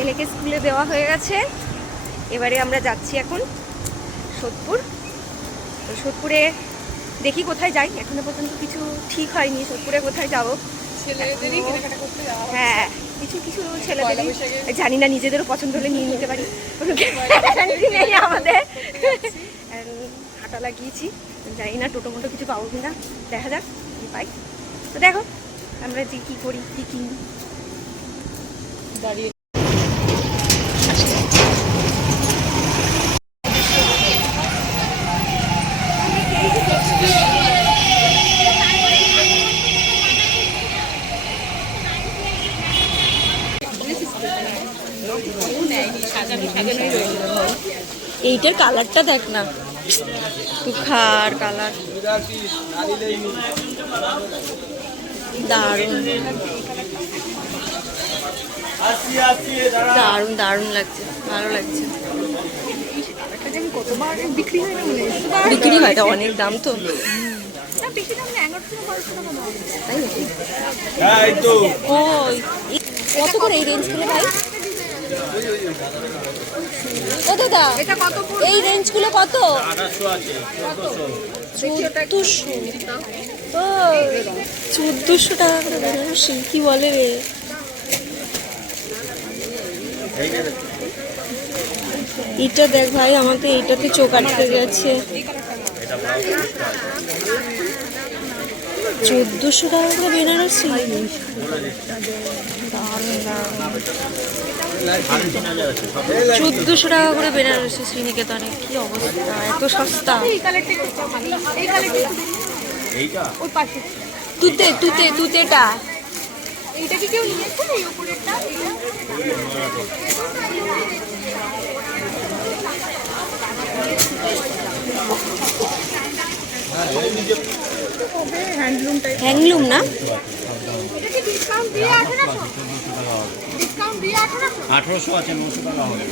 ছেলেকে স্কুলে দেওয়া হয়ে গেছে। এবারে আমরা যাচ্ছি এখন সোদপুর। তো সোদপুরে দেখি কোথায় যাই, এখনো পর্যন্ত কিছু ঠিক হয়নি সোদপুরে কোথায় যাবো। ছেলেদেরই কেনাকাটা করতে যাওয়া হবে। হ্যাঁ, কিছু কিছু ছেলেদেরই, জানি না নিজেদেরও পছন্দ হলে নিয়ে নিতে পারি, নেই আমাদের। হাঁটা লাগিয়েছি, জানি না টোটো মোটো কিছু পাবো কিনা, দেখা যাক কি পাই। তো দেখো আমরা যে কী করি, কী কিনি। দাঁড়িয়ে এইটার কালারটা দেখ না, তুখার কালার, দারুণ দারুণ দারুণ লাগছে, ভালো লাগছে। বিক্রি হয়, এটা অনেক দাম তো। ও কত করে এই রেঞ্জগুলো ভাই? ও দাদা এই রেঞ্জগুলো কত? 1400 টাকা করে বেনারসি, কি বলে রে? এটা দেখ ভাই, আমাকে এইটাতে চোখ আটকে গেছে। 1400 টাকা করে বেনারসি, 1400 টাকা করে বেনারসি শ্রীনিকেতনে। কি অবস্থা, এত সস্তা। তুতে তুতে তুতেটা এইটা কি কেউ নিয়েছে? এই উপরেরটা হ্যান্ডলুম না? 1800 আছে, 900 টাকা হবে।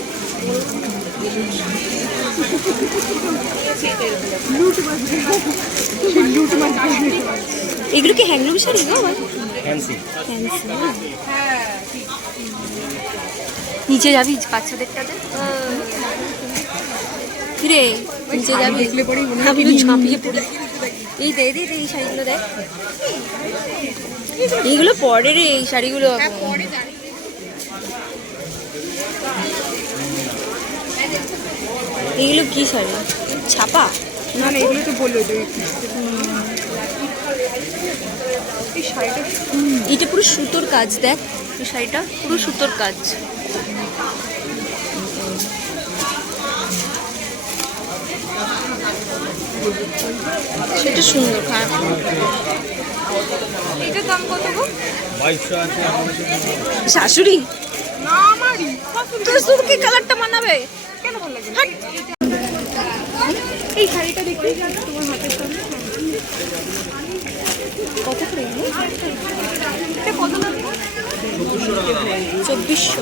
এগুলো কি হ্যান্ডলুম শাড়ি গো? ফ্যান্সি। নিচে যাবি বাচ্চাদেরটাতে? কিরে নিচে যাবি? আমিও ঝাঁপিয়ে পড়ি। এই দে দে এই শাড়িগুলো দেখ, এইগুলো পরে রে, এই শাড়িগুলো এইগুলো কি শাড়ি? ছাপা না না, এগুলো তো বললো এই শাড়িটা। এটা পুরো সুতোর কাজ, দেখ এই শাড়িটা পুরো সুতোর কাজ। সেটা সুন্দর, খারাপ। এটার দাম কত গো? 2200 আছে। শাশুড়ি না আমারই তোর কি কালারটা মানাবে? কেন ভালো লাগে না? এই শাড়িটা দেখতেই জানো তোমার হাতের সামনে কত করে? এটা কত দাম? 2400,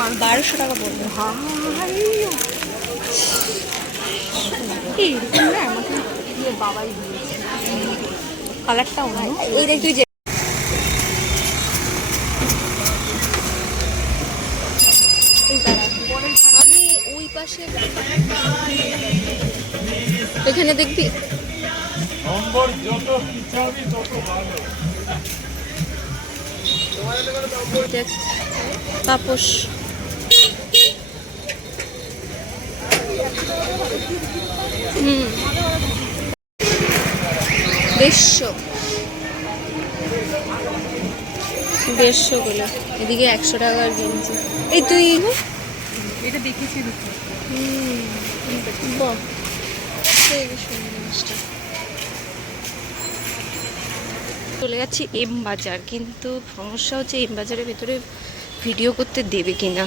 1200 টাকা পড়বে। এরকম না, আমাকে দিয়ে বাবাই দিয়েছে। কালারটা অন্য। এই দেখ তুই যে আমি ওই পাশে, এখানে দেখবি নম্বর যত পিছাবি তত ভালো। দেখ তাপস, হুম 150 গুলো, এদিকে 100 টাকার কিনছি। এই তুই এটা দেখেছি। বাহ, চলে যাচ্ছি এম বাজার, কিন্তু সমস্যা হচ্ছে এম বাজারের ভেতরে ভিডিও করতে দেবে কিনা।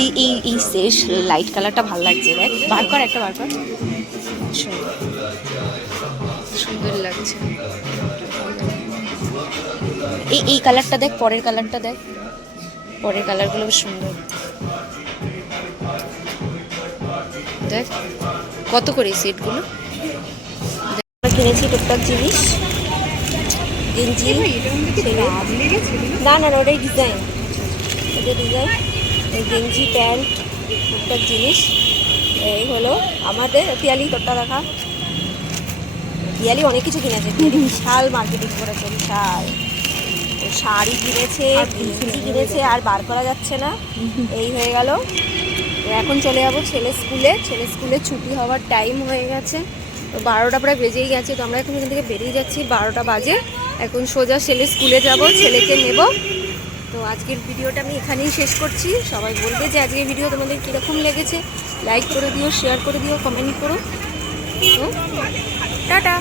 এই এই এই শেষ লাইট কালারটা ভালো লাগছে, দেখ বার কর, একটা বার কর, সুন্দর লাগছে। এই এই কালারটা দেখ, পরের কালারটা দেখ, পরের কালারগুলো সুন্দর। দেখ কত করে এই সেটগুলো। আমরা কিনেছি টুকটাক জিনিস, গেঞ্জি ছেলে, না না না ওটাই ডিজাইন, ওটা ডিজাইন, গেঞ্জি প্যান্ট টুকটাক জিনিস। এই হলো আমাদের পিয়ালি, তোরটা দেখা। পিয়ালি অনেক কিছু কিনেছে, পিয়ালি বিশাল মার্কেটিং করেছে, বিশাল শাড়ি কিনেছে, গেঞ্জি কিনেছে, আর বার করা যাচ্ছে না। এই হয়ে গেল। তো এখন চলে যাবো ছেলের স্কুলে, ছেলের স্কুলে ছুটি হওয়ার টাইম হয়ে গেছে, তো 12টা প্রায় বেজেই গেছে। তো আমরা এখন এখান থেকে বেরিয়ে যাচ্ছি, 12টা বাজে। এখন সোজা ছেলের স্কুলে যাব, ছেলেকে নেব। তো আজকের ভিডিওটা আমি এখানেই শেষ করছি। সবাই বলবে যে আজকের ভিডিও তোমাদের কীরকম লেগেছে, লাইক করে দিও, শেয়ার করে দিও, কমেন্ট করো। তো টাটা।